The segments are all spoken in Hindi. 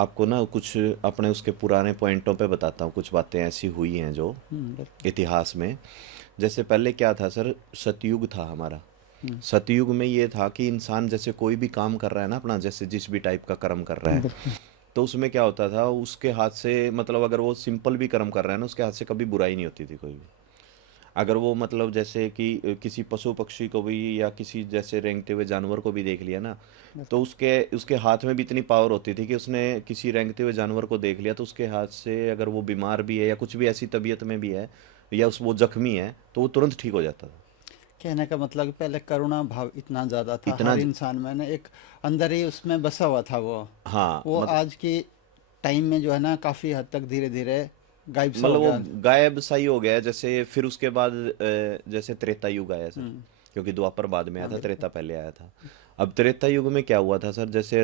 आपको ना कुछ अपने उसके पुराने पॉइंटों पे बताता हूँ, कुछ बातें ऐसी हुई हैं जो बिल्कुल। इतिहास में। जैसे पहले क्या था सर, सतयुग था हमारा। हुँ, सतयुग में ये था कि इंसान जैसे कोई भी काम कर रहा है ना अपना, जैसे जिस भी टाइप का कर्म कर रहा है, बिल्कुल। तो उसमें क्या होता था, उसके हाथ से मतलब अगर वो सिंपल भी कर्म कर रहा है ना, उसके हाथ से कभी बुराई नहीं होती थी कोई भी। अगर वो मतलब जैसे कि किसी पशु पक्षी को भी या किसी जैसे रेंगते हुए जानवर को भी देख लिया ना, तो बिल्कुल। उसके उसके हाथ में भी इतनी पावर होती थी कि उसने किसी रेंगते हुए जानवर को देख लिया तो उसके हाथ से अगर वो बीमार भी है या कुछ भी ऐसी तबीयत में भी है या उस वो जख्मी है तो वो तुरंत ठीक हो जाता था। कहने का मतलब कि पहले करुणा भाव इतना ज़्यादा था इतना हर इंसान में ना, एक अंदर ही उसमें बसा हुआ था वो। हाँ वो आज की टाइम में जो है ना काफ़ी हद तक धीरे-धीरे गायब सा हो मतलब वो गया। गायब सा ही हो गया है। जैसे फिर उसके बाद जैसे त्रेता युग आया सर, हुँ, क्योंकि द्वापर बाद में आया हाँ, था, बिल्कुल। त्रेता पहले आया था। अब त्रेता युग में क्या हुआ था सर, जैसे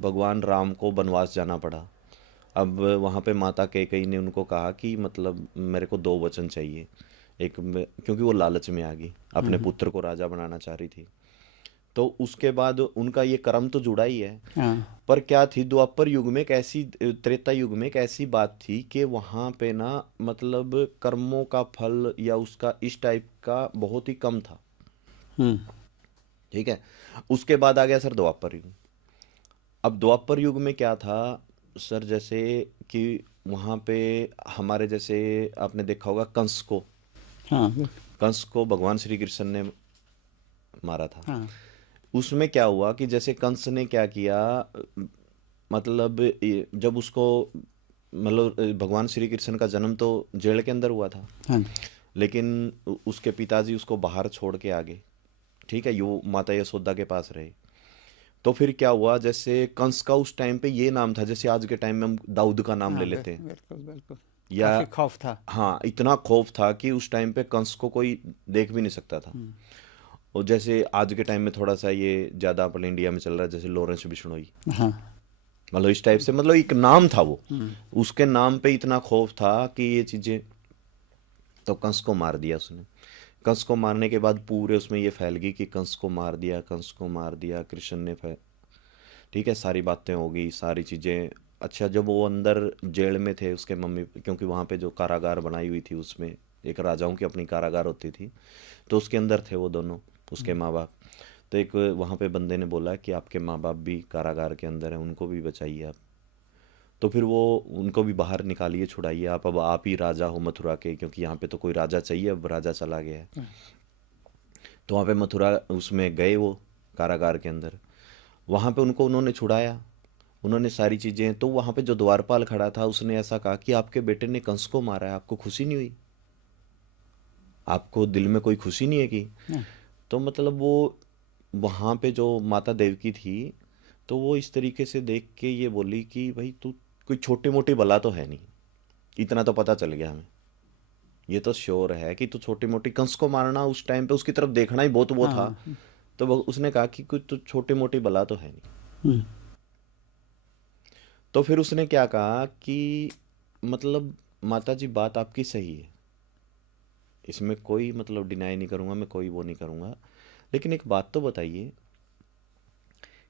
भगवान राम को वनवास जाना पड़ा। अब वहाँ पे माता कैकेयी ने उनको कहा कि मतलब मेरे को दो वचन चाहिए। क्योंकि वो लालच में आ गई, हुँ, अपने हुँ। पुत्र को राजा बनाना चाह रही थी। तो उसके बाद उनका ये कर्म तो जुड़ा ही है। हाँ। पर क्या थी, द्वापर युग में एक ऐसी, त्रेता युग में एक ऐसी बात थी कि वहाँ पे ना मतलब कर्मों का फल या उसका इस टाइप का बहुत ही कम था। हुँ, ठीक है। उसके बाद आ गया सर द्वापर युग। अब द्वापर युग में क्या था सर, जैसे कि वहाँ पे हमारे जैसे आपने देखा होगा कंस को, हाँ, बिल्कुल। कंस को भगवान श्री कृष्ण ने मारा था। हाँ, उसमें क्या हुआ कि जैसे कंस ने क्या किया, मतलब जब उसको मतलब भगवान श्री कृष्ण का जन्म तो जेल के अंदर हुआ था, हाँ जी। लेकिन उसके पिताजी उसको बाहर छोड़ के आ गए। ठीक है, यो माता यशोदा के पास रहे। तो फिर क्या हुआ, जैसे कंस का उस टाइम पे ये नाम था, जैसे आज के टाइम में हम दाऊद का नाम ले हाँ, लेते हैं, बिल्कुल, बिल्कुल। या काफ़ी खौफ़ था। हाँ, इतना खौफ था कि उस टाइम पे कंस को कोई देख भी नहीं सकता था। हुँ, और जैसे आज के टाइम में थोड़ा सा ये ज़्यादा अपने इंडिया में चल रहा है, जैसे लॉरेंस बिश्नोई, हाँ। मतलब इस टाइप से, मतलब एक नाम था वो, हुँ, उसके नाम पे इतना खौफ था कि ये चीज़ें। तो कंस को मार दिया उसने। कंस को मारने के बाद पूरे उसमें ये फैल गई कि कंस को मार दिया, कंस को मार दिया कृष्ण ने। ठीक है, सारी बातें हो गई, सारी चीज़ें। अच्छा, जब वो अंदर जेल में थे उसके मम्मी, क्योंकि वहाँ पे जो कारागार बनाई हुई थी उसमें एक राजाओं की अपनी कारागार होती थी, तो उसके अंदर थे वो दोनों, उसके माँ बाप। तो एक वहाँ पे बंदे ने बोला कि आपके माँ बाप भी कारागार के अंदर हैं, उनको भी बचाइए आप। तो फिर वो उनको भी बाहर निकालिए, छुड़ाइए आप, अब आप ही राजा हो मथुरा के, क्योंकि यहाँ पे तो कोई राजा चाहिए, अब राजा चला गया है। हाँ, तो वहाँ पे मथुरा उसमें गए वो, कारागार के अंदर। वहाँ पे उनको उन्होंने छुड़ाया, उन्होंने सारी चीज़ें। तो वहाँ पे जो द्वारपाल खड़ा था उसने ऐसा कहा कि आपके बेटे ने कंस को मारा है, आपको खुशी नहीं हुई, आपको दिल में कोई खुशी नहीं है कि। हाँ, तो मतलब वो वहाँ पे जो माता देवकी थी, तो वो इस तरीके से देख के ये बोली कि भाई तू कोई छोटी मोटी बला तो है नहीं, इतना तो पता चल गया हमें, ये तो श्योर है कि तू छोटी मोटी, कंस को मारना उस टाइम पे उसकी तरफ देखना ही बहुत वो था। हाँ। तो उसने कहा कि कोई तो छोटी मोटी बला तो है नहीं। हुँ, तो फिर उसने क्या कहा कि मतलब माता जी बात आपकी सही है, इसमें कोई मतलब डिनाई नहीं करूंगा मैं, कोई वो नहीं करूंगा, लेकिन एक बात तो बताइए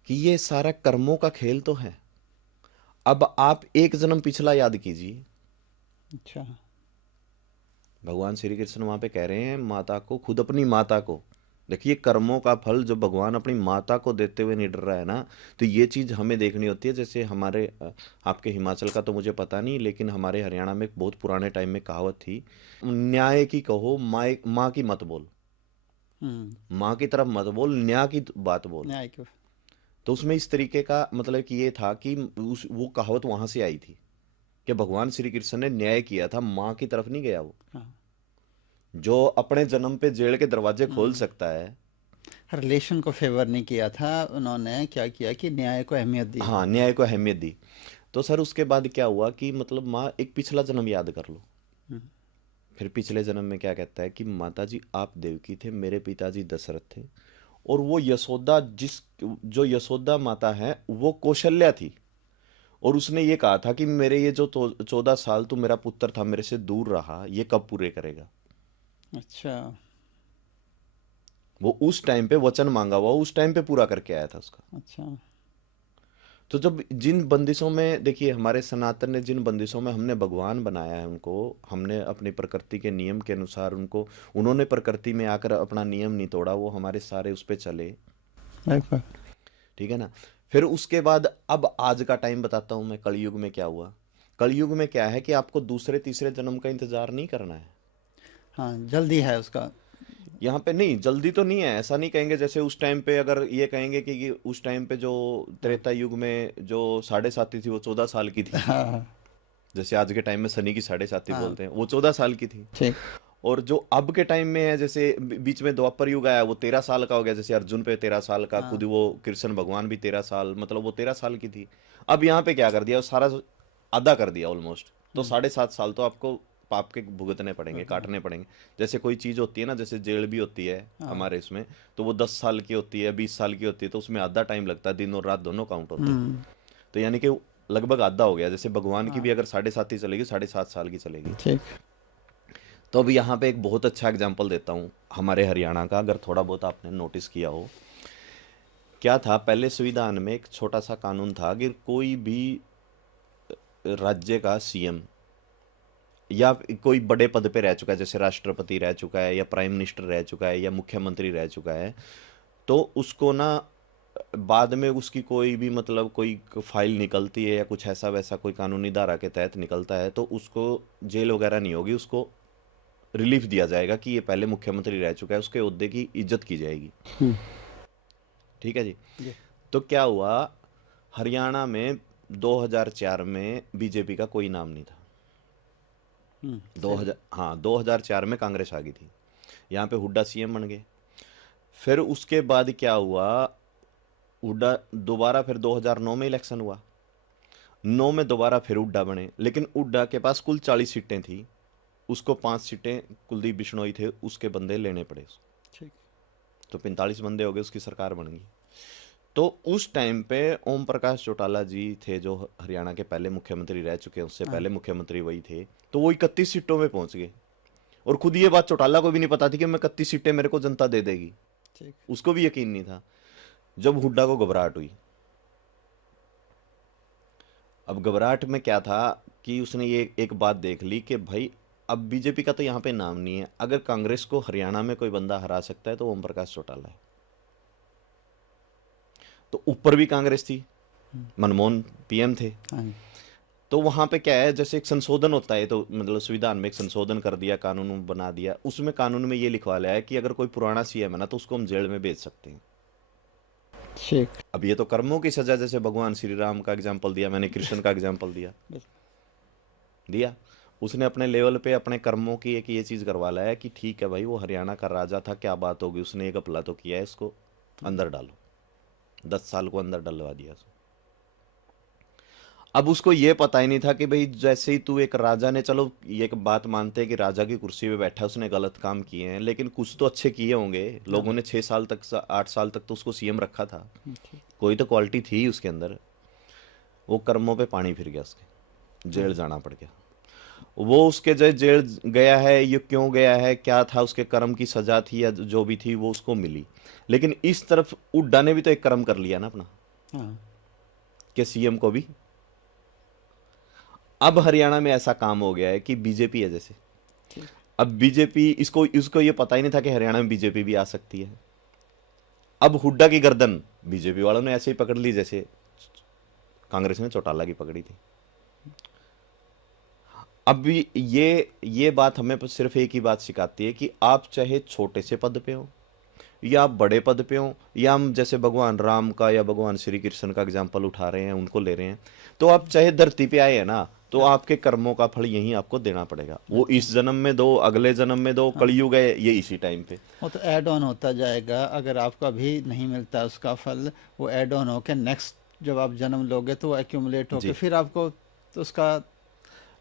कि ये सारा कर्मों का खेल तो है। अब आप एक जन्म पिछला याद कीजिए। अच्छा। भगवान श्री कृष्ण वहां पे कह रहे हैं माता को, खुद अपनी माता को, देखिए कर्मों का फल जब भगवान अपनी माता को देते हुए नहीं डर रहा है ना, तो ये चीज हमें देखनी होती है। जैसे हमारे आपके हिमाचल का तो मुझे पता नहीं, लेकिन हमारे हरियाणा में एक बहुत पुराने टाइम में कहावत थी, न्याय की कहो माँ माँ की मत बोल, हुँ, माँ की तरफ मत बोल, न्याय की बात बोल। न्याय के। तो उसमें इस तरीके का मतलब कि ये था कि वो कहावत वहां से आई थी कि भगवान श्री कृष्ण ने न्याय किया था, माँ की तरफ नहीं गया वो। हाँ। जो अपने जन्म पे जेल के दरवाजे खोल हुँ, सकता है। रिलेशन को फ़ेवर नहीं किया था, उन्होंने क्या किया कि न्याय को अहमियत दी। हाँ, न्याय को अहमियत दी। तो सर उसके बाद क्या हुआ कि मतलब माँ एक पिछला जन्म याद कर लो। हुँ, फिर पिछले जन्म में क्या कहता है कि माता जी आप देवकी थे, मेरे पिताजी दशरथ थे, और वो यशोदा, जिस जो यशोदा माता है वो कौशल्या थी। और उसने ये कहा था कि मेरे ये जो 14 साल तू मेरा पुत्र था मेरे से दूर रहा, ये कब पूरे करेगा। अच्छा। वो उस टाइम पे वचन मांगा हुआ उस टाइम पे पूरा करके आया था उसका। अच्छा। तो जब जिन बंदिशों में, देखिए हमारे सनातन ने जिन बंदिशों में हमने भगवान बनाया है उनको, हमने अपनी प्रकृति के नियम के अनुसार उनको, उन्होंने प्रकृति में आकर अपना नियम नहीं तोड़ा, वो हमारे सारे उस पे चले। बिल्कुल। ठीक है ना। फिर उसके बाद अब आज का टाइम बताता हूँ मैं, कलयुग में क्या हुआ। कलयुग में क्या है कि आपको दूसरे तीसरे जन्म का इंतजार नहीं करना है। हाँ, जल्दी है उसका। यहाँ पे नहीं, जल्दी तो नहीं है, ऐसा नहीं कहेंगे। जैसे उस टाइम पे अगर ये कहेंगे कि उस टाइम पे जो हाँ त्रेता युग में जो साढ़े साती थी वो 14 साल की थी, हाँ जैसे आज के टाइम में शनि की साढ़े साती हाँ, बोलते हैं, वो 14 साल की थी। ठीक। और जो अब के टाइम में है, जैसे बीच में द्वापर युग आया, वो 13 साल का हो गया। जैसे अर्जुन पे 13 साल का, खुद हाँ। वो कृष्ण भगवान भी 13 साल, मतलब वो 13 साल की थी। अब यहाँ पे क्या कर दिया, सारा आधा कर दिया ऑलमोस्ट। तो 7.5 साल तो आपको पाप के भुगतने पड़ेंगे, भुगतना। काटने पड़ेंगे। जैसे कोई चीज होती है ना, जैसे जेल भी होती है हाँ। हमारे इसमें, तो वो 10 साल की होती है, 20 साल की होती है, तो उसमें आधा टाइम लगता है, दिन और रात दोनों काउंट होते हैं। हम्म। तो यानी कि लगभग आधा हो गया। जैसे भगवान की हाँ, भी अगर 7.5 ही चलेगी, 7.5 साल की चलेगी। ठीक। तो अब यहाँ पे एक बहुत अच्छा एग्जांपल देता हूँ हमारे हरियाणा का, अगर थोड़ा बहुत आपने नोटिस किया हो। क्या था, पहले संविधान में एक छोटा सा कानून था कि कोई भी राज्य का सीएम या कोई बड़े पद पे रह चुका है, जैसे राष्ट्रपति रह चुका है या प्राइम मिनिस्टर रह चुका है या मुख्यमंत्री रह चुका है, तो उसको ना बाद में उसकी कोई भी, मतलब कोई फाइल निकलती है या कुछ ऐसा वैसा कोई कानूनी धारा के तहत निकलता है, तो उसको जेल वगैरह नहीं होगी, उसको रिलीफ दिया जाएगा कि ये पहले मुख्यमंत्री रह चुका है, उसके ओहदे की इज्जत की जाएगी। हम्म। ठीक है जी। जी। तो क्या हुआ, हरियाणा में 2004 में बीजेपी का कोई नाम नहीं था। सही। 2000, हाँ 2004 में कांग्रेस आ गई थी, यहाँ पे हुड्डा सीएम बन गए। फिर उसके बाद क्या हुआ, हुड्डा दोबारा, फिर 2009 में इलेक्शन हुआ, 9 में दोबारा फिर हुड्डा बने, लेकिन हुड्डा के पास कुल 40 सीटें थी, उसको 5 सीटें कुलदीप बिश्नोई थे, उसके बंदे लेने पड़े। ठीक। तो 45 बंदे हो गए, उसकी सरकार बन गई। तो उस टाइम पे ओम प्रकाश चौटाला जी थे, जो हरियाणा के पहले मुख्यमंत्री रह चुके हैं, उससे हाँ, पहले मुख्यमंत्री वही थे। तो वो 31 सीटों में पहुंच गए। और खुद ये बात चौटाला को भी नहीं पता थी कि मैं 31 सीटें मेरे को जनता दे देगी, ठीक। उसको भी यकीन नहीं था। जब हुड्डा को घबराहट हुई, अब घबराहट में क्या था कि उसने ये एक बात देख ली कि भाई अब बीजेपी का तो यहाँ पे नाम नहीं है, अगर कांग्रेस को हरियाणा में कोई बंदा हरा सकता है तो ओम प्रकाश चौटाला है। तो ऊपर भी कांग्रेस थी, मनमोहन पीएम थे। हाँ जी। तो वहां पे क्या है, जैसे एक संशोधन होता है, तो मतलब संविधान में एक संशोधन कर दिया, कानून बना दिया, उसमें कानून में ये लिखवा लिया है कि अगर कोई पुराना सीएम है ना, तो उसको हम जेल में भेज सकते हैं। ठीक। अब ये तो कर्मों की सजा, जैसे भगवान श्री राम का एग्जाम्पल दिया मैंने, कृष्ण का एग्जाम्पल दिया दिया उसने अपने लेवल पे अपने कर्मों की एक ये चीज करवा लाया कि ठीक है भाई, वो हरियाणा का राजा था, क्या बात होगी, उसने एक अपला तो किया है, इसको अंदर डालो, 10 साल को अंदर डलवा दिया उसको। अब उसको ये पता ही नहीं था कि भाई जैसे ही तू एक राजा ने, चलो ये एक बात मानते हैं कि राजा की कुर्सी पे बैठा, उसने गलत काम किए हैं, लेकिन कुछ तो अच्छे किए होंगे लोगों हाँ। ने। 6 साल तक, 8 साल तक तो उसको सीएम रखा था, ठीक। कोई तो क्वालिटी थी उसके अंदर। वो कर्मों पे पानी फिर गया, उसके जेल हाँ। जाना पड़ गया। वो उसके जो जेल गया है, ये क्यों गया है, क्या था उसके कर्म की सजा थी या जो भी थी, वो उसको मिली। लेकिन इस तरफ उड्डा ने भी तो एक कर्म कर लिया ना अपना, हाँ। कि सीएम को भी। अब हरियाणा में ऐसा काम हो गया है कि बीजेपी है जैसे, ठीक। अब बीजेपी, इसको इसको ये पता ही नहीं था कि हरियाणा में बीजेपी भी आ सकती है। अब हुड्डा की गर्दन बीजेपी वालों ने ऐसे ही पकड़ ली जैसे कांग्रेस ने चौटाला की पकड़ी थी। अब भी ये बात हमें सिर्फ एक ही बात सिखाती है कि आप चाहे छोटे से पद पे हो या आप बड़े पद पे हो, या हम जैसे भगवान राम का या भगवान श्री कृष्ण का एग्जाम्पल उठा रहे हैं, उनको ले रहे हैं, तो आप चाहे धरती पे आए हैं ना, तो हाँ। आपके कर्मों का फल यहीं आपको देना पड़ेगा। वो बिल्कुल। इस जन्म में दो, अगले जन्म में दो, हाँ, कलयुग है ये इसी टाइम पे। वो तो ऐड ऑन होता जाएगा। अगर आपको अभी नहीं मिलता उसका फल, वो ऐड ऑन होके नेक्स्ट जब आप जन्म लोगे तो वो एक्यूमुलेट होके जी। फिर आपको तो उसका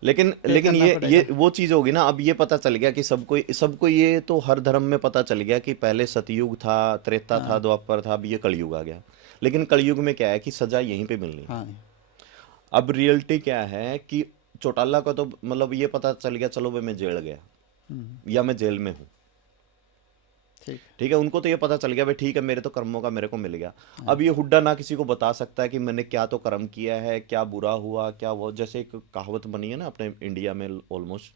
लेकिन पे लेकिन करना ये पड़ेगा। वो चीज होगी ना, अब ये पता चल गया कि सबको ये तो हर धर्म में पता चल गया कि पहले सतयुग था, त्रेता था, हाँ। द्वापर था, अब ये कलयुग आ गया। लेकिन कलयुग में क्या है कि सजा यहीं पे मिलनी है। हाँ। अब रियलिटी क्या है कि चौटाला का तो मतलब ये पता चल गया, चलो भाई मैं जेल गया हम्म। या मैं जेल में हूं, ठीक। ठीक है, उनको तो ये पता चल गया भाई ठीक है मेरे तो कर्मों का मेरे को मिल गया। अब ये हुड्डा ना किसी को बता सकता है कि मैंने क्या तो कर्म किया है, क्या बुरा हुआ, क्या वो, जैसे एक कहावत बनी है ना अपने इंडिया में ऑलमोस्ट,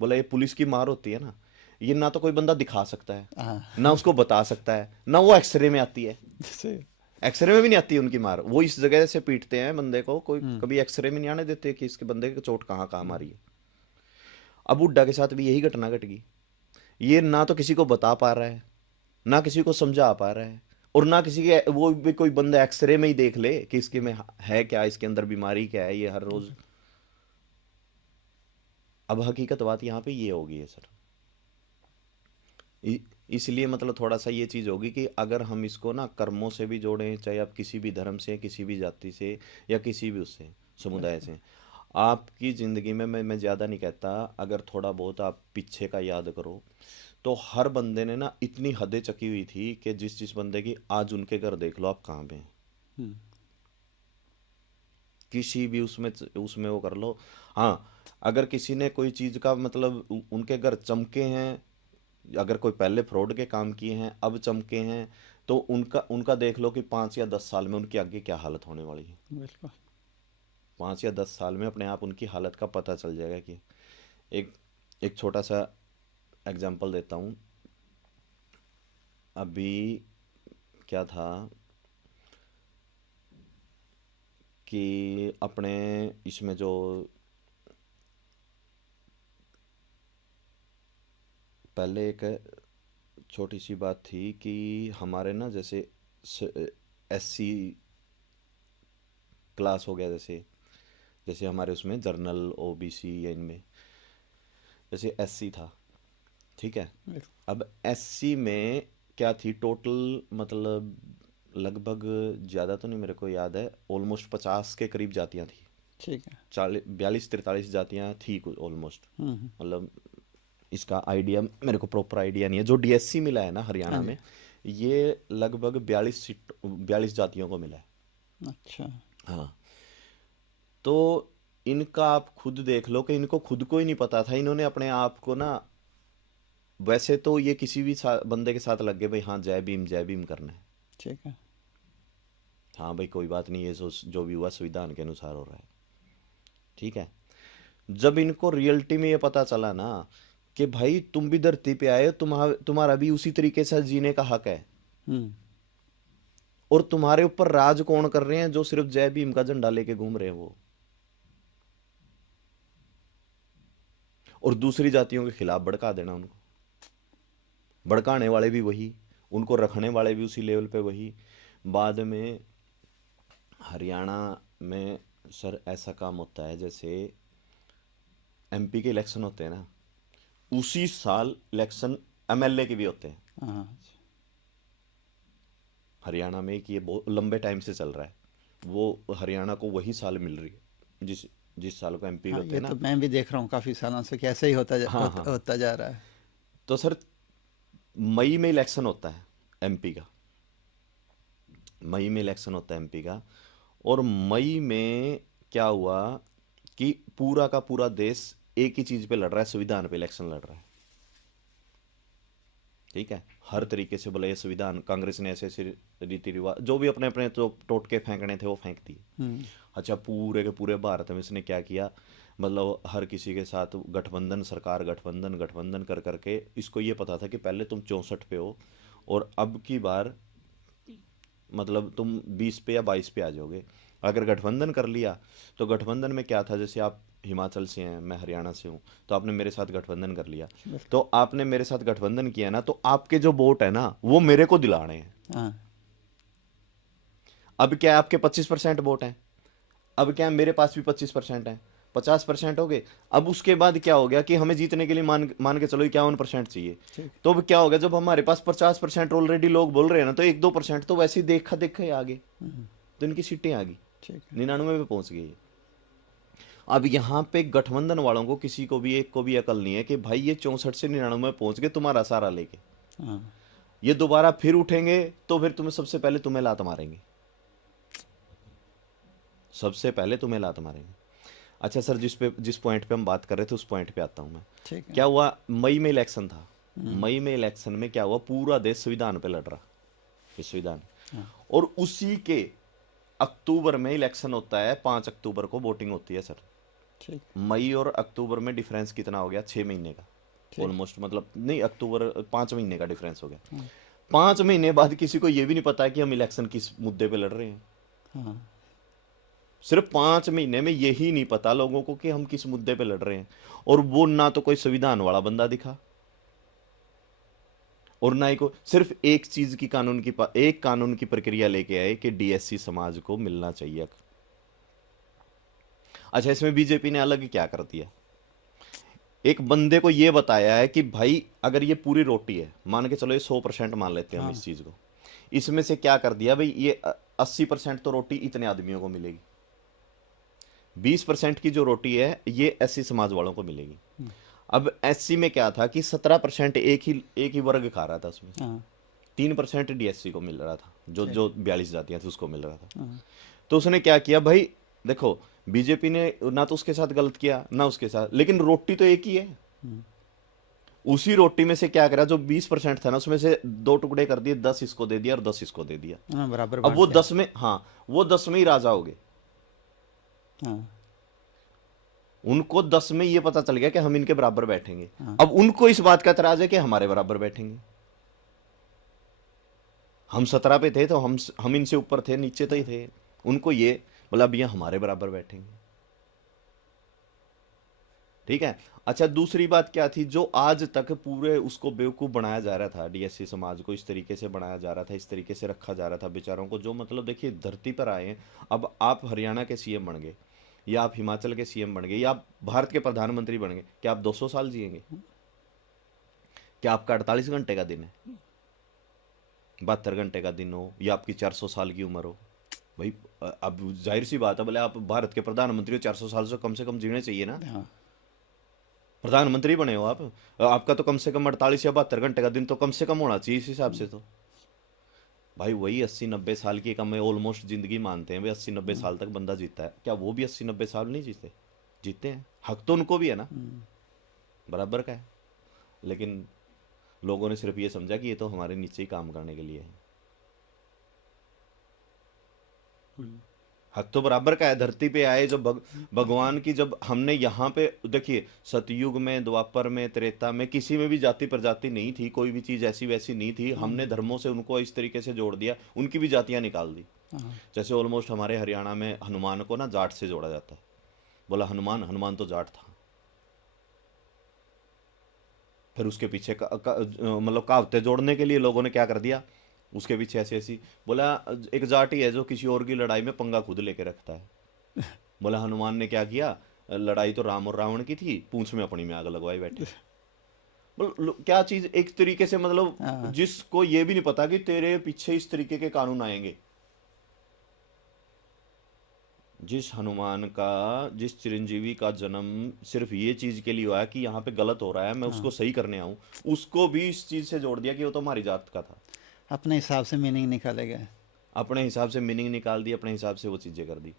बोला ये पुलिस की मार होती है ना, ये ना तो कोई बंदा दिखा सकता है, हाँ। ना उसको बता सकता है, ना वो एक्सरे में आती है। जैसे। एक्सरे में भी नहीं आती है उनकी मार, वो इस जगह से पीटते हैं बंदे को, कोई कभी एक्सरे में नहीं आने देते कि इसके बंदे की चोट कहाँ कहाँ मारी है। अब हुड्डा के साथ भी यही घटना घट गई। ये ना तो किसी को बता पा रहा है, ना किसी को समझा पा रहा है, और ना किसी के वो भी कोई बंदा एक्सरे में ही देख ले कि इसके में है क्या, इसके अंदर बीमारी क्या है, ये हर रोज। अब हकीकत बात यहाँ पे ये होगी है सर। इ- इसलिए मतलब थोड़ा सा ये चीज होगी कि अगर हम इसको ना कर्मों से भी जोड़ें, चाहे आप किसी भी धर्म से, किसी भी जाति से, या किसी भी उससे समुदाय बिल्कुल। से, आपकी जिंदगी में मैं ज्यादा नहीं कहता, अगर थोड़ा बहुत आप पीछे का याद करो तो हर बंदे ने ना इतनी हदें चकी हुई थी कि जिस जिस बंदे की आज उनके घर देख लो आप कहाँ पे हैं, हम्म। किसी भी उसमें उसमें वो कर लो। हाँ, अगर किसी ने कोई चीज का मतलब उनके घर चमके हैं, अगर कोई पहले फ्रॉड के काम किए हैं अब चमके हैं, तो उनका उनका देख लो कि 5 या 10 साल में उनकी आगे क्या हालत होने वाली है। बिल्कुल। 5 या 10 साल में अपने आप उनकी हालत का पता चल जाएगा कि एक एक छोटा सा एग्जांपल देता हूँ। अभी क्या था कि अपने इसमें जो पहले एक छोटी सी बात थी कि हमारे ना जैसे SC क्लास हो गया, जैसे जैसे हमारे उसमें जर्नल OBC या इनमें जैसे SC था, ठीक है। बिल्कुल। अब SC में क्या थी टोटल, मतलब लगभग, ज़्यादा तो नहीं मेरे को याद है, ऑलमोस्ट 50 के करीब जातियाँ थी। ठीक है। 42-43 जातियाँ थी कुछ ऑलमोस्ट, हम्म। मतलब इसका आइडिया मेरे को प्रॉपर आइडिया नहीं है। जो DSC मिला है ना हाँ हरियाणा जी। में, ये लगभग 42 जातियों को मिला है। अच्छा। हाँ, तो इनका आप खुद देख लो कि इनको खुद को ही नहीं पता था, इन्होंने अपने आप को ना, वैसे तो ये किसी भी बंदे के साथ लग गए भाई हाँ जय भीम करना है, ठीक है। हाँ भाई कोई बात नहीं, ये जो भी हुआ संविधान के अनुसार हो रहा है, ठीक है। जब इनको रियलिटी में ये पता चला ना कि भाई तुम भी धरती पे आए हो, तुम्हारा भी उसी तरीके से जीने का हक है, हम्म। और तुम्हारे ऊपर राज कौन कर रहे हैं, जो सिर्फ जय भीम का झंडा लेके घूम रहे हैं वो, और दूसरी जातियों के खिलाफ भड़का देना उनको, भड़काने वाले भी वही, उनको रखने वाले भी उसी लेवल पे वही। बाद में हरियाणा में सर ऐसा काम होता है, जैसे MP के इलेक्शन होते हैं ना, उसी साल इलेक्शन MLA के भी होते हैं हाँ। हरियाणा में, कि ये बहुत लंबे टाइम से चल रहा है। वो हरियाणा को वही साल मिल रही है जिस जिस साल को MP के हाँ, होते ये हैं तो ना। मैं भी देख रहा हूँ काफ़ी सालों से कि ऐसे ही हाँ हाँ हाँ। होता जा रहा है। तो सर मई में इलेक्शन होता है MP का, मई में इलेक्शन होता है MP का, और मई में क्या हुआ कि पूरा का पूरा देश एक ही चीज पे लड़ रहा है, संविधान पे इलेक्शन लड़ रहा है, ठीक है। हर तरीके से बोला ये संविधान, कांग्रेस ने ऐसे ऐसे रीति रिवाज जो भी अपने अपने तो टोटके फेंकने थे वो फेंक दिए। हम्म। अच्छा, पूरे के पूरे भारत में इसने क्या किया, मतलब हर किसी के साथ गठबंधन, सरकार गठबंधन गठबंधन कर करके, इसको ये पता था कि पहले तुम 64 पे हो और अब की बार मतलब तुम 20 पे या 22 पे आ जाओगे। अगर गठबंधन कर लिया तो गठबंधन में क्या था, जैसे आप हिमाचल से हैं मैं हरियाणा से हूँ, तो आपने मेरे साथ गठबंधन कर लिया, बिल्कुल। तो आपने मेरे साथ गठबंधन किया ना, तो आपके जो वोट है ना वो मेरे को दिलाने हैं। हाँ। अब क्या है, आपके 25% वोट हैं, अब क्या है मेरे पास भी 25% है, 50% हो गए। अब उसके बाद क्या हो गया कि हमें जीतने के लिए मान मान के चलो 51% चाहिए। ठीक। तो अब क्या हो गया, जब हमारे पास 50% ऑलरेडी लोग बोल रहे हैं ना, तो 1-2% तो वैसे ही देखा देखा ही आ गए, तो इनकी सीटें आ गई, ठीक है। 99 पे पहुंच गई। अब यहाँ पे गठबंधन वालों को किसी को भी एक को भी अकल नहीं है कि भाई ये 64 से 99 में पहुंच गए तुम्हारा सारा लेके, हाँ। ये दोबारा फिर उठेंगे तो फिर तुम्हें सबसे पहले तुम्हें लात मारेंगे, सबसे पहले तुम्हें लात मारेंगे। अच्छा सर, जिस पॉइंट पे हम बात कर रहे थे उस पॉइंट पे आता हूँ मैं। ठीक है। क्या हुआ, मई में इलेक्शन था, मई में इलेक्शन में क्या हुआ, पूरा देश संविधान पे लड़ रहा, ये संविधान, हाँ, और उसी के अक्टूबर में इलेक्शन होता है, 5 अक्टूबर को वोटिंग होती है सर। ठीक मई और अक्टूबर में डिफरेंस कितना हो गया, 6 महीने का ठीक। ऑलमोस्ट, मतलब नहीं, अक्टूबर 5 महीने का डिफरेंस हो गया। हाँ 5 महीने बाद किसी को यह भी नहीं पता कि हम इलेक्शन किस मुद्दे पे लड़ रहे हैं। हाँ। सिर्फ 5 महीने में यही नहीं पता लोगों को कि हम किस मुद्दे पे लड़ रहे हैं। और वो ना तो कोई संविधान वाला बंदा दिखा, और ना ही को सिर्फ एक चीज की एक कानून की प्रक्रिया लेके आए कि डीएससी समाज को मिलना चाहिए। अच्छा, इसमें बीजेपी ने अलग क्या कर दिया, एक बंदे को ये बताया है कि भाई अगर ये पूरी रोटी है, मान के चलो ये 100% मान लेते हैं हम हाँ इस चीज को, इसमें से क्या कर दिया भाई, ये 80% तो रोटी इतने आदमियों को मिलेगी, 20% की जो रोटी है ये एससी समाज वालों को मिलेगी। अब एससी में क्या था कि 17% एक ही वर्ग खा रहा था उसमें, हाँ। 3% डीएससी को मिल रहा था, जो ठीक। जो 42 जातियां थी उसको मिल रहा था। हाँ तो उसने क्या किया भाई, देखो बीजेपी ने ना तो उसके साथ गलत किया ना उसके साथ, लेकिन रोटी तो एक ही है। उसी रोटी में से क्या करा, जो 20% था ना उसमें से 2 टुकड़े कर दिए, 10 इसको दे दिया और 10 इसको दे दिया। हाँ, बराबर अब बांट वो दिया। 10 में, हाँ वो 10 में ही राजा हो गए। हाँ उनको 10 में ये पता चल गया कि हम इनके बराबर बैठेंगे। हाँ। अब उनको इस बात का एतराज है कि हमारे बराबर बैठेंगे। हम 17 पे थे तो हम इनसे ऊपर थे, नीचे तो ही थे। उनको ये बोला अब ये हमारे बराबर बैठेंगे। ठीक है। अच्छा, दूसरी बात क्या थी, जो आज तक पूरे उसको बेवकूफ बनाया जा रहा था, डीएससी समाज को इस तरीके से बनाया जा रहा था, इस तरीके से रखा जा रहा था बेचारों को, जो मतलब देखिए धरती पर आए हैं। अब आप हरियाणा के सीएम बन गए, या आप हिमाचल के सीएम बन गए, या आप भारत के प्रधानमंत्री बन गए, क्या आप 200 साल जिएंगे? क्या आपका 48 घंटे का दिन है, 72 घंटे का दिन हो, या आपकी 400 साल की उम्र हो? भाई अब जाहिर सी बात है, बोले आप भारत के प्रधानमंत्री हो, 400 साल से कम जीने चाहिए ना। हाँ प्रधानमंत्री बने हो आप, आपका तो कम से कम 48 या 72 घंटे का दिन तो कम से कम होना चाहिए इस हिसाब से। तो भाई वही 80-90 साल की कम ऑलमोस्ट जिंदगी मानते हैं भाई, 80-90 साल तक बंदा जीता है, क्या वो भी 80-90 साल नहीं जीते? जीते हैं, हक तो उनको भी है ना, बराबर का है। लेकिन लोगों ने सिर्फ ये समझा कि ये तो हमारे नीचे ही काम करने के लिए है। हक तो बराबर का है, धरती पे आए जब भगवान की, जब हमने यहाँ पे देखिए, सतयुग में, द्वापर में, त्रेता में किसी में भी जाति प्रजाति नहीं थी, कोई भी चीज ऐसी वैसी नहीं थी। हमने धर्मों से उनको इस तरीके से जोड़ दिया, उनकी भी जातियां निकाल दी। हाँ। जैसे ऑलमोस्ट हमारे हरियाणा में हनुमान को ना जाट से जोड़ा जाता है, बोला हनुमान, हनुमान तो जाट था। फिर उसके पीछे मतलब कहावतें जोड़ने के लिए लोगों ने क्या कर दिया, उसके पीछे ऐसी ऐसी, बोला एक जाट ही है जो किसी और की लड़ाई में पंगा खुद लेके रखता है। बोला हनुमान ने क्या किया, लड़ाई तो राम और रावण की थी, पूंछ में अपनी में आग लगवाई बैठे। बोल क्या चीज एक तरीके से, मतलब हाँ जिसको ये भी नहीं पता कि तेरे पीछे इस तरीके के कानून आएंगे। जिस हनुमान का, जिस चिरंजीवी का जन्म सिर्फ ये चीज के लिए हुआ है कि यहाँ पे गलत हो रहा है, मैं उसको हाँ। सही करने आऊं, उसको भी इस चीज से जोड़ दिया कि वो तो हमारी जात का था। अपने हिसाब से मीनिंग निकाले गए। अपने हिसाब से मीनिंग निकाल दी, अपने हिसाब से वो चीजें कर दी।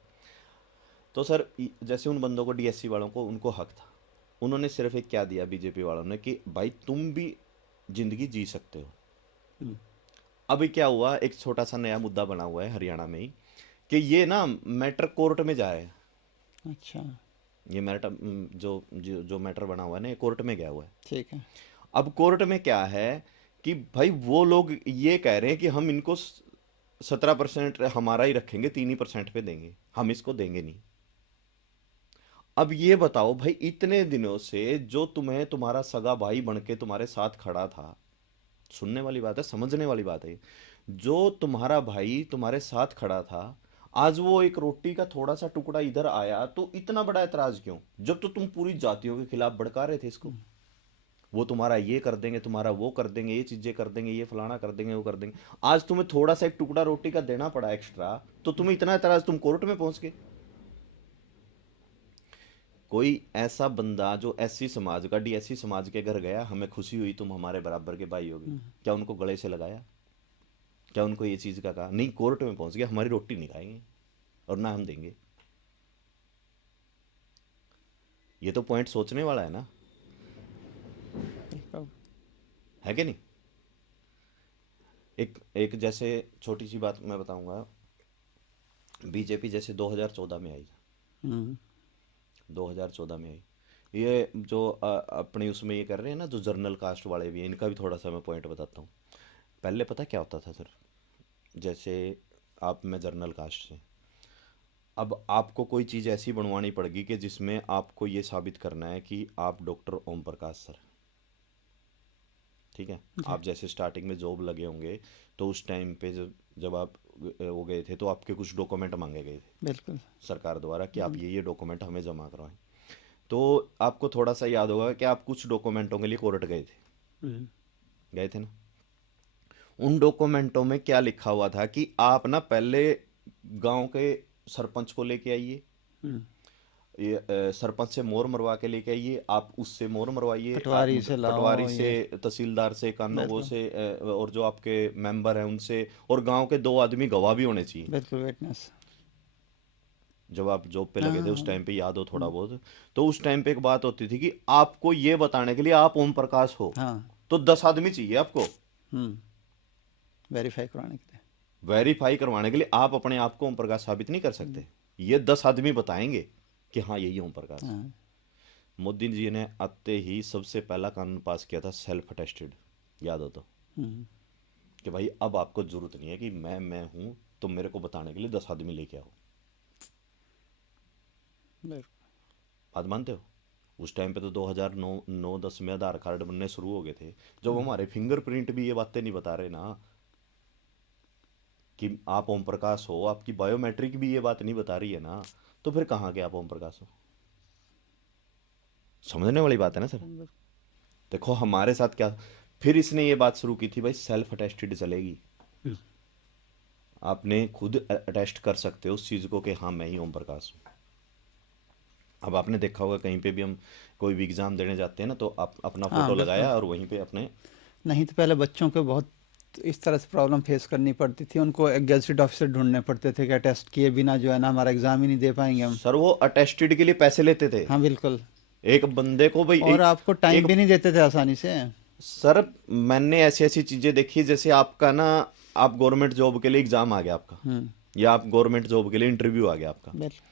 तो सर जैसे उन बंदों को, डीएससी वालों को, उनको हक था, उन्होंने सिर्फ एक क्या दिया बीजेपी वालों ने कि भाई तुम भी जिंदगी जी सकते हो। अभी क्या हुआ, एक छोटा सा नया मुद्दा बना हुआ है हरियाणा में ही, कि ये ना मैटर कोर्ट में जाए। अच्छा। ये मैटर जो मैटर बना हुआ है ना, ये कोर्ट में गया हुआ है। ठीक है। अब कोर्ट में क्या है कि भाई वो लोग ये कह रहे हैं कि हम इनको 17% हमारा ही रखेंगे, 3% पे देंगे, हम इसको देंगे नहीं। अब ये बताओ भाई, इतने दिनों से जो तुम्हें तुम्हारा सगा भाई बन के तुम्हारे साथ खड़ा था, सुनने वाली बात है, समझने वाली बात है, जो तुम्हारा भाई तुम्हारे साथ खड़ा था, आज वो एक रोटी का थोड़ा सा टुकड़ा इधर आया तो इतना बड़ा ऐतराज क्यों, जब तो तुम पूरी जातियों के खिलाफ भड़का रहे थे इसको। वो तुम्हारा ये कर देंगे, तुम्हारा वो कर देंगे, ये चीजें कर देंगे, ये फलाना कर देंगे, वो कर देंगे। आज तुम्हें थोड़ा सा एक टुकड़ा रोटी का देना पड़ा एक्स्ट्रा, तो तुम्हें इतना ऐतराज, तुम कोर्ट में पहुंच गए। कोई ऐसा बंदा जो एससी समाज का, डीएससी समाज के घर गया, हमें खुशी हुई तुम हमारे बराबर के भाई होगे, क्या उनको गले से लगाया? क्या उनको ये चीज का कहा? नहीं, कोर्ट में पहुंच गया, हमारी रोटी नहीं खाएंगे और ना हम देंगे। ये तो पॉइंट सोचने वाला है ना। बिल्कुल। है कि नहीं? एक एक जैसे छोटी सी बात मैं बताऊंगा। बीजेपी जैसे 2014 में आई, हम्म, 2014 में आई। ये जो अपनी उसमें ये कर रहे हैं ना, जो जर्नल कास्ट वाले भी हैं, इनका भी थोड़ा सा मैं पॉइंट बताता हूँ। पहले पता क्या होता था सर? जैसे आप मैं जर्नल कास्ट से, अब आपको कोई चीज़ ऐसी बनवानी पड़ेगी कि जिसमें आपको ये साबित करना है कि आप डॉक्टर ओम प्रकाश सर, ठीक है? जी आप जैसे स्टार्टिंग में जॉब लगे होंगे, तो उस टाइम पे जब आप वो गए थे, तो आपके कुछ डॉक्यूमेंट मांगे गए थे बिल्कुल। सरकार द्वारा कि आप हम्म, ये डॉक्यूमेंट हमें जमा करवाएं। तो आपको थोड़ा सा याद होगा कि आप कुछ डॉक्यूमेंटों के लिए कोर्ट गए थे, हम्म, गए थे ना? उन डॉक्यूमेंटों में क्या लिखा हुआ था कि आप ना पहले गांव के सरपंच को लेके आइए, हम्म, ये सरपंच से मोहर मरवा के लेके आइए, आप उससे मोहर मरवाइए, आप पटवारी से पटवारी लाओ से, ये। तहसीलदार से, कानूनगो बिल्कुल से, और जो आपके मेंबर हैं उनसे, और गांव के 2 आदमी गवाह भी होने चाहिए। बिल्कुल, विटनेस। जब आप जॉब पे हाँ लगे थे हाँ, उस टाइम पे याद हो थोड़ा हम्म, बहुत, तो उस टाइम पे एक बात होती थी कि आपको ये बताने के लिए आप ओम प्रकाश हो, हाँ, तो 10 आदमी चाहिए आपको हम्म, वेरीफाई करवाने के लिए। वेरीफाई करवाने के लिए। आप अपने आप को ओम प्रकाश साबित नहीं कर सकते, ये 10 आदमी बताएंगे कि हाँ यही ओम प्रकाश है। हाँ, मोदी जी ने आते ही सबसे पहला कानून पास किया था, सेल्फ अटेस्टेड, याद हो तो, हम्म, कि भाई अब आपको जरूरत नहीं है कि मैं हूं, तो मेरे को बताने के लिए 10 आदमी लेके आओ। बिल्कुल। बात मानते हो? उस टाइम पे तो 2009 9-10 में आधार कार्ड बनने शुरू हो गए थे, जब हमारे फिंगरप्रिंट भी ये बातें नहीं बता रहे ना कि आप ओम प्रकाश हो, आपकी बायोमेट्रिक भी ये बात नहीं बता रही है ना, तो फिर कहाँ के आप ओम प्रकाश हो? समझने वाली बात है ना सर? बिल्कुल, देखो हमारे साथ क्या, फिर इसने ये बात शुरू की थी, भाई सेल्फ अटेस्टेड चलेगी, आपने खुद अटेस्ट कर सकते हो उस चीज़ को कि हाँ मैं ही ओम प्रकाश हूँ। अब आपने देखा होगा कहीं पे भी हम कोई भी एग्ज़ाम देने जाते हैं ना, तो आप अपना हाँ फ़ोटो बिल्कुल। लगाया और वहीं पे अपने। नहीं तो पहले बच्चों को बहुत इस तरह से प्रॉब्लम फेस करनी पड़ती थी, उनको एक गेजेटेड ऑफिसर ढूंढने पड़ते थे कि टेस्ट किए बिना जो है ना हमारा एग्ज़ाम ही नहीं दे पाएंगे हम। सर वो अटेस्टेड के लिए पैसे लेते थे, हाँ बिल्कुल। एक बंदे को भाई और आपको टाइम एक भी नहीं देते थे आसानी से। सर मैंने ऐसी ऐसी चीज़ें देखी, जैसे आपका ना, आप गवर्नमेंट जॉब के लिए एग्ज़ाम आ गया आपका, हम्म, या आप गवर्नमेंट जॉब के लिए इंटरव्यू आ गया आपका, बिल्कुल।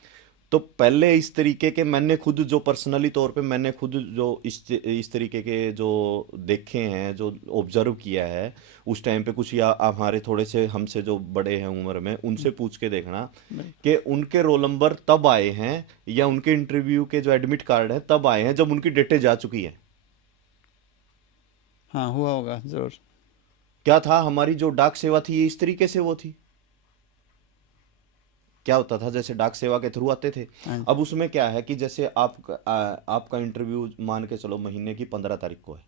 तो पहले इस तरीके के मैंने खुद जो पर्सनली तौर पे मैंने खुद जो इस तरीके के जो देखे हैं, जो ऑब्जर्व किया है, उस टाइम पे कुछ या हमारे थोड़े से हमसे जो बड़े हैं उम्र में, उनसे पूछ के देखना बिल्कुल। कि उनके रोल नंबर तब आए हैं, या उनके इंटरव्यू के जो एडमिट कार्ड है तब आए हैं जब उनकी डेटें जा चुकी हैं। हाँ हुआ होगा ज़रूर। क्या था, हमारी जो डाक सेवा थी ये इस तरीके से वो थी, क्या होता था जैसे डाक सेवा के थ्रू आते थे। हाँ अब उसमें क्या है कि जैसे आपका इंटरव्यू मान के चलो महीने की 15 तारीख को है,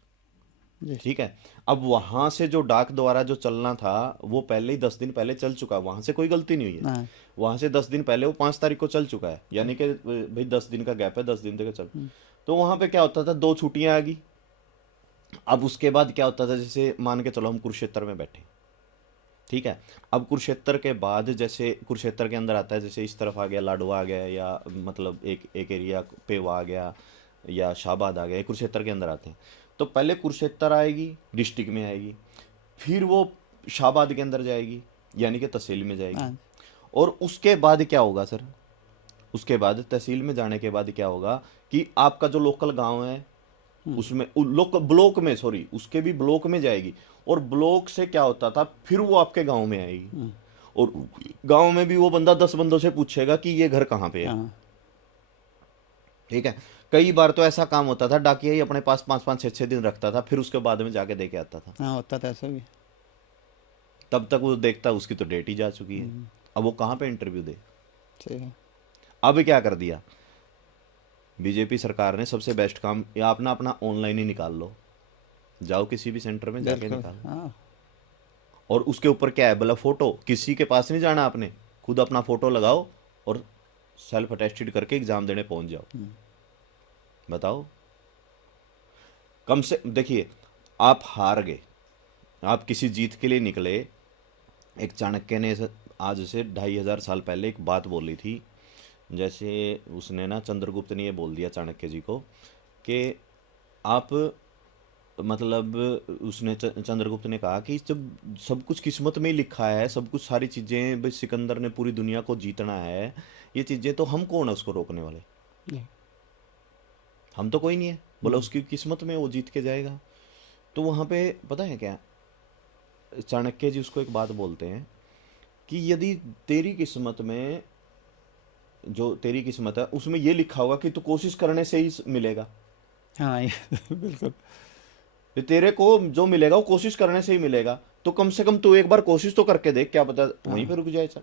जी। ठीक है? अब वहां से जो डाक द्वारा जो चलना था, वो पहले ही 10 दिन पहले चल चुका है, वहां से कोई गलती नहीं हुई है। हाँ। वहां से 10 दिन पहले वो 5 तारीख को चल चुका है, यानी कि भाई 10 दिन का गैप है, 10 दिन तक चल। तो वहां पे क्या होता था, 2 छुट्टियां आ गई। अब उसके बाद क्या होता था, जैसे मान के चलो हम कुरुक्षेत्र में बैठे, ठीक है? अब कुरुक्षेत्र के बाद, जैसे कुरुक्षेत्र के अंदर आता है, जैसे इस तरफ आ गया लाडवा आ गया, या मतलब एक एक एरिया पे वो आ गया, या शाहबाद आ गया, ये कुरुक्षेत्र के अंदर आते हैं। तो पहले कुरुक्षेत्र आएगी, डिस्ट्रिक्ट में आएगी, फिर वो शाहबाद के अंदर जाएगी, यानी कि तहसील में जाएगी। हाँ। और उसके बाद क्या होगा सर? उसके बाद तहसील में जाने के बाद क्या होगा कि आपका जो लोकल गांव है, उसमें लोक ब्लॉक में, सॉरी, उसके भी ब्लॉक में जाएगी, और ब्लॉक से क्या होता था, फिर वो आपके गांव में आएगी, और गांव में भी वो बंदा 10 बंदों से पूछेगा कि ये घर कहाँ पे है, हाँ। ठीक है? कई बार तो ऐसा काम होता था, डाकिया ही अपने पास 5-5 6-6 दिन रखता था, फिर उसके बाद में जाके दे के आता था। हाँ होता था ऐसा भी। तब तक वो देखता उसकी तो डेट ही जा चुकी है, अब वो कहाँ पे इंटरव्यू दे? सही है। अब क्या कर दिया बीजेपी सरकार ने, सबसे बेस्ट काम, या अपना अपना ऑनलाइन ही निकाल लो, जाओ किसी भी सेंटर में जाके बिल्कुल। निकालो। हाँ। और उसके ऊपर क्या है, बोला फोटो, किसी के पास नहीं जाना आपने, खुद अपना फोटो लगाओ और सेल्फ अटेस्टेड करके एग्जाम देने पहुंच जाओ। बताओ, कम से देखिए, आप हार गए, आप किसी जीत के लिए निकले। एक चाणक्य ने आज से 2500 साल पहले एक बात बोली थी, जैसे उसने ना, चंद्रगुप्त ने ये बोल दिया चाणक्य जी को कि आप मतलब उसने चंद्रगुप्त ने कहा कि जब सब कुछ किस्मत में ही लिखा है, सब कुछ सारी चीजें भाई सिकंदर ने पूरी दुनिया को जीतना है, ये चीजें तो हम कौन है उसको रोकने वाले? जी। हम तो कोई नहीं है। बोला हम्म। उसकी किस्मत में वो जीत के जाएगा। तो वहां पे पता है क्या, चाणक्य जी उसको एक बात बोलते हैं कि यदि तेरी किस्मत में, जो तेरी किस्मत है उसमें ये लिखा होगा कि तू कोशिश करने से ही मिलेगा, हाँ ये बिल्कुल। ये तेरे को जो मिलेगा वो कोशिश करने से ही मिलेगा, तो कम से कम तू एक बार कोशिश तो करके देख, क्या पता वहीं पे हाँ। रुक जाए, चल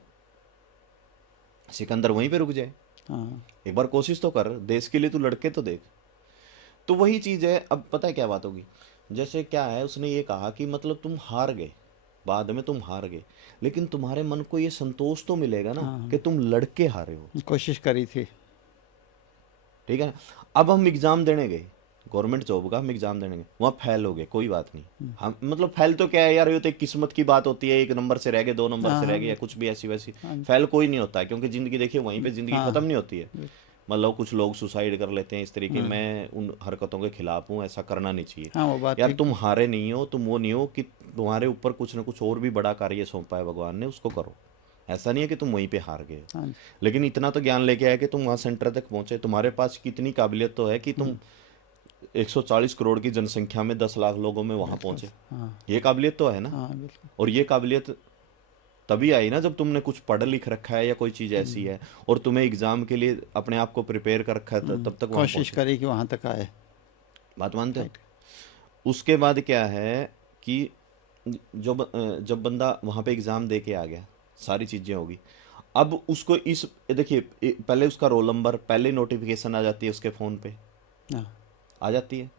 सिकंदर वहीं पे रुक जाए। हाँ। एक बार कोशिश तो कर, देश के लिए तू लड़के तो देख। तो वही चीज है। अब पता है क्या बात होगी, जैसे क्या है, उसने ये कहा कि मतलब तुम हार गए, बाद में तुम हार गए, लेकिन तुम्हारे मन को ये संतोष तो मिलेगा ना कि हाँ। तुम लड़के हारे हो। कोशिश करी थी। ठीक है ना? अब हम एग्जाम देने गए, गवर्नमेंट जॉब का हम एग्जाम देने गए, वहाँ फेल हो गए, कोई बात नहीं। हम मतलब फेल तो क्या है यार, ये तो एक किस्मत की बात होती है, एक नंबर से रह गए, दो नंबर हाँ से रह हाँ गए, या बिल्कुल। कुछ भी ऐसी वैसी। हाँ फेल कोई नहीं होता है, क्योंकि जिंदगी देखिए वहीं पे जिंदगी हाँ खत्म नहीं होती है। बिल्कुल। मतलब कुछ लोग सुसाइड कर लेते हैं इस तरीके, हाँ मैं उन हरकतों के खिलाफ हूँ, ऐसा करना नहीं चाहिए। हाँ वो बात यार ठीक तुम है। हारे नहीं हो, तुम वो नहीं हो कि तुम्हारे ऊपर कुछ ना कुछ और भी बड़ा कार्य सौंपा है भगवान ने, उसको करो। ऐसा नहीं है कि तुम वहीं पे हार गए हो। हाँ जी। लेकिन इतना तो ज्ञान लेके आए कि तुम वहां सेंटर तक पहुंचे, तुम्हारे पास कितनी काबिलियत तो है कि तुम 140 करोड़ की जनसंख्या में 10 लाख लोगों में वहां बिल्कुल। पहुंचे। हाँ। ये काबिलियत तो है ना। हाँ बिल्कुल। और ये काबिलियत तभी आई ना जब तुमने कुछ पढ़ लिख रखा है या कोई चीज़ ऐसी है, और तुम्हें एग्जाम के लिए अपने आप को प्रिपेयर कर रखा है, तब तक वहां कोशिश पहुंचे। करी कि वहाँ तक आए। बात मानते हो? राइट। उसके बाद क्या है कि जब बंदा वहां पे एग्जाम दे के आ गया, सारी चीजें होगी, अब उसको इस देखिए पहले उसका रोल नंबर, पहले नोटिफिकेशन आ जाती है उसके फोन पे, हाँ। आ जाती है।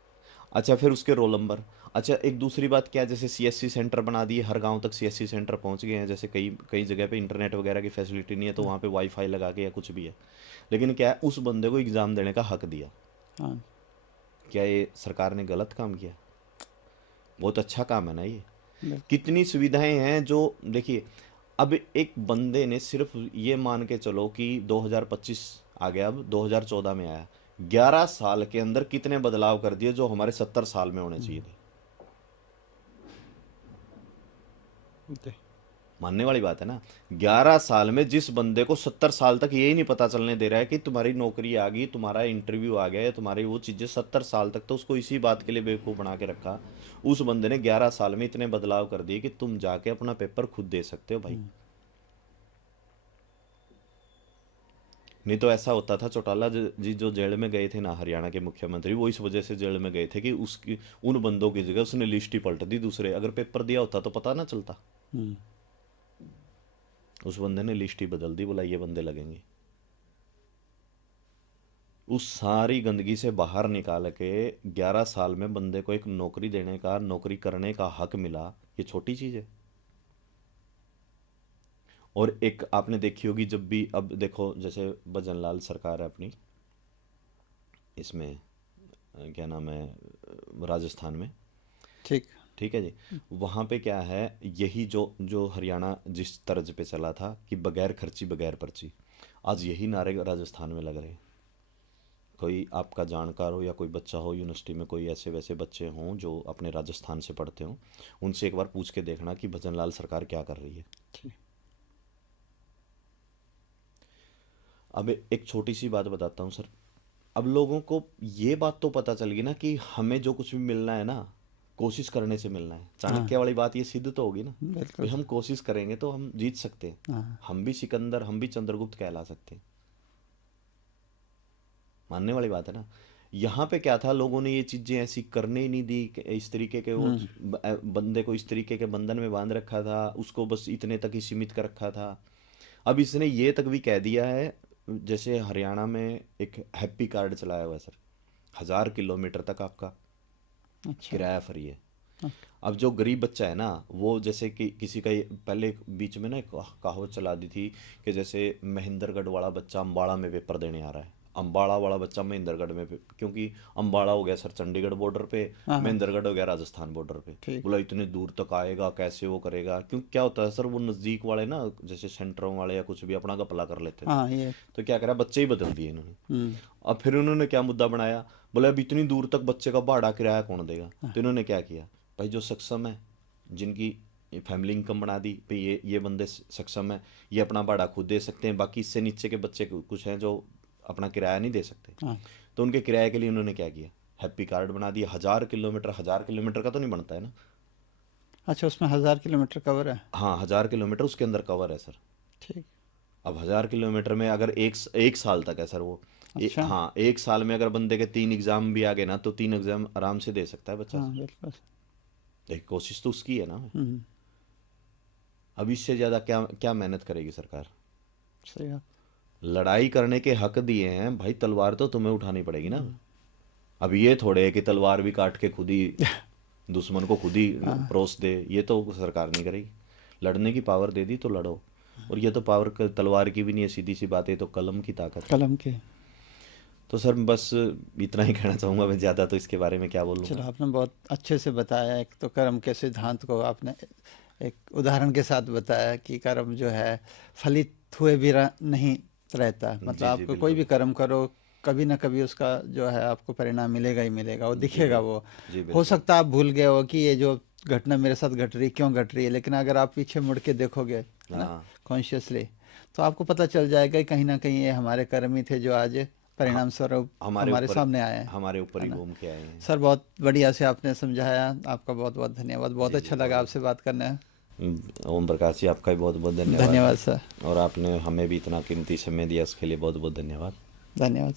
अच्छा, फिर उसके रोल नंबर। अच्छा, एक दूसरी बात क्या है, जैसे सीएससी सेंटर बना दिए, हर गांव तक सीएससी सेंटर पहुंच गए हैं, जैसे कई कई जगह पे इंटरनेट वगैरह की फैसिलिटी नहीं है, तो वहाँ पे वाईफाई लगा के या कुछ भी है। लेकिन क्या है, उस बंदे को एग्ज़ाम देने का हक दिया। हाँ क्या ये सरकार ने गलत काम किया? बहुत अच्छा काम है ना ये। बिल्कुल। कितनी सुविधाएं हैं जो, देखिए, अब एक बंदे ने सिर्फ ये मान के चलो कि 2025 आ गया, अब 2014 में आया, 11 साल के अंदर कितने बदलाव कर दिए जो हमारे 70 साल में होने चाहिए थे। जी। मानने वाली बात है ना। 11 साल में जिस बंदे को 70 साल तक यही नहीं पता चलने दे रहा है कि तुम्हारी नौकरी आ गई, तुम्हारा इंटरव्यू आ गया, या तुम्हारी वो चीज़ें, 70 साल तक तो उसको इसी बात के लिए बेवकूफ़ बना के रखा। उस बंदे ने 11 साल में इतने बदलाव कर दिए कि तुम जाके अपना पेपर खुद दे सकते हो भाई। नहीं तो ऐसा होता था, चौटाला जी जो जेल में गए थे ना, हरियाणा के मुख्यमंत्री, वो इस वजह से जेल में गए थे कि उसकी उन बंदों की जगह उसने लिस्ट ही पलट दी दूसरे। अगर पेपर दिया होता तो पता ना चलता। हम्म। उस बंदे ने लिस्ट ही बदल दी, बोला ये बंदे लगेंगे। उस सारी गंदगी से बाहर निकाल के 11 साल में बंदे को एक नौकरी देने का, नौकरी करने का हक मिला, ये छोटी चीज़ है। और एक आपने देखी होगी, जब भी अब देखो, जैसे भजन लाल सरकार है अपनी, इसमें क्या नाम है, राजस्थान में। ठीक। ठीक है जी। वहाँ पे क्या है, यही जो जो हरियाणा जिस तर्ज पे चला था कि बगैर खर्ची बगैर पर्ची, आज यही नारे राजस्थान में लग रहे हैं। कोई आपका जानकार हो या कोई बच्चा हो यूनिवर्सिटी में, कोई ऐसे वैसे बच्चे हों जो अपने राजस्थान से पढ़ते हों, उनसे एक बार पूछ के देखना कि भजन लाल सरकार क्या कर रही है। ठीक। अब एक छोटी सी बात बताता हूँ सर। अब लोगों को ये बात तो पता चल गई ना कि हमें जो कुछ भी मिलना है ना, कोशिश करने से मिलना है। हाँ चाणक्य वाली बात ये सिद्ध तो होगी ना, बिल्कुल। कि हम कोशिश करेंगे तो हम जीत सकते हैं। हाँ। हम भी सिकंदर, हम भी चंद्रगुप्त कहला सकते हैं। मानने वाली बात है ना। यहाँ पे क्या था, लोगों ने ये चीजें ऐसी करने ही नहीं दी कि इस तरीके के वो बंदे को इस तरीके के बंधन में बांध रखा था, उसको बस इतने तक ही सीमित कर रखा था। अब इसने ये तक भी कह दिया है, जैसे हरियाणा में एक हैप्पी कार्ड चलाया हुआ है सर, 1000 किलोमीटर तक आपका अच्छा। किराया फ्री है। हाँ। अब जो गरीब बच्चा है ना, वो जैसे कि किसी का पहले बीच में ना एक कहावत चला दी थी कि जैसे महेंद्रगढ़ वाला बच्चा अम्बाड़ा में पेपर देने आ रहा है, अम्बाड़ा वाला बच्चा महेंद्रगढ़ में क्योंकि अम्बाड़ा हो गया सर चंडीगढ़ बॉर्डर पे, हाँ हाँ महेंद्रगढ़ हो गया राजस्थान बॉर्डर पे। ठीक। बोला इतने दूर तक आएगा कैसे, वो करेगा क्योंकि क्या होता है सर, वो नज़दीक वाले ना जैसे सेंटरों वाले या कुछ भी अपना घपला कर लेते थे। हाँ ये तो क्या करा, बच्चे ही बदल दिए इन्होंने। हम्म अब फिर उन्होंने क्या मुद्दा बनाया, बोले अब इतनी दूर तक बच्चे का भाड़ा किराया कौन देगा। तो इन्होंने क्या किया, भाई जो सक्षम है, जिनकी फैमिली इनकम बना दी, भाई ये बंदे सक्षम है, ये अपना भाड़ा खुद दे सकते हैं, बाकी इससे नीचे के बच्चे कुछ हैं जो अपना किराया नहीं दे सकते। हाँ तो उनके किराए के लिए उन्होंने क्या किया, हैप्पी कार्ड बना दिया। 1000 किलोमीटर का तो नहीं बनता है ना। अच्छा उसमें 1000 किलोमीटर कवर है। हाँ 1000 किलोमीटर उसके अंदर कवर है सर। ठीक। अब 1000 किलोमीटर में अगर एक साल तक है सर वो। अच्छा हाँ एक साल में अगर बंदे के 3 एग्जाम भी आ गए ना, तो 3 एग्जाम आराम से दे सकता है बच्चा हाँ सर। बिल्कुल। एक कोशिश तो उसकी है ना। हम्म अब इससे ज़्यादा क्या क्या मेहनत करेगी सरकार। सही बात। लड़ाई करने के हक दिए हैं भाई, तलवार तो तुम्हें उठानी पड़ेगी ना। अब ये थोड़े है कि तलवार भी काट के खुद ही दुश्मन को खुद ही हाँ परोस दे, ये तो सरकार नहीं करेगी। लड़ने की पावर दे दी तो लड़ो। और ये तो पावर तलवार की भी नहीं है, सीधी सी बात है, तो कलम की ताकत है। कलम के। तो सर बस इतना ही कहना चाहूँगा मैं, ज़्यादा तो इसके बारे में क्या चलो बोलूँगा। आपने बहुत अच्छे से बताया, एक तो कर्म के सिद्धांत को आपने एक उदाहरण के साथ बताया कि कर्म जो है फलित हुए भी नहीं रहता। मतलब जी आपको कोई बिल्कुल। भी कर्म करो, कभी ना कभी उसका जो है आपको परिणाम मिलेगा ही मिलेगा, वो जी दिखेगा वो। जी हो बिल्कुल। सकता है आप भूल गए हो कि ये जो घटना मेरे साथ घट रही क्यों घट रही है, लेकिन अगर आप पीछे मुड़ के देखोगे ना हाँ कॉन्शियसली, तो आपको पता चल जाएगा कि कहीं ना कहीं ये हमारे कर्म ही थे जो आज हाँ, परिणाम स्वरूप हमारे हमारे ऊपर सामने आए हैं, हमारे ऊपर है ही ना। घूम के आए हैं। सर बहुत बढ़िया से आपने समझाया, आपका बहुत बहुत धन्यवाद। बहुत जी जी अच्छा लगा आपसे बात करने में। ओम प्रकाश जी, आपका भी बहुत बहुत धन्यवाद। धन्यवाद सर। और आपने हमें भी इतना कीमती समय दिया, उसके लिए बहुत बहुत धन्यवाद। धन्यवाद।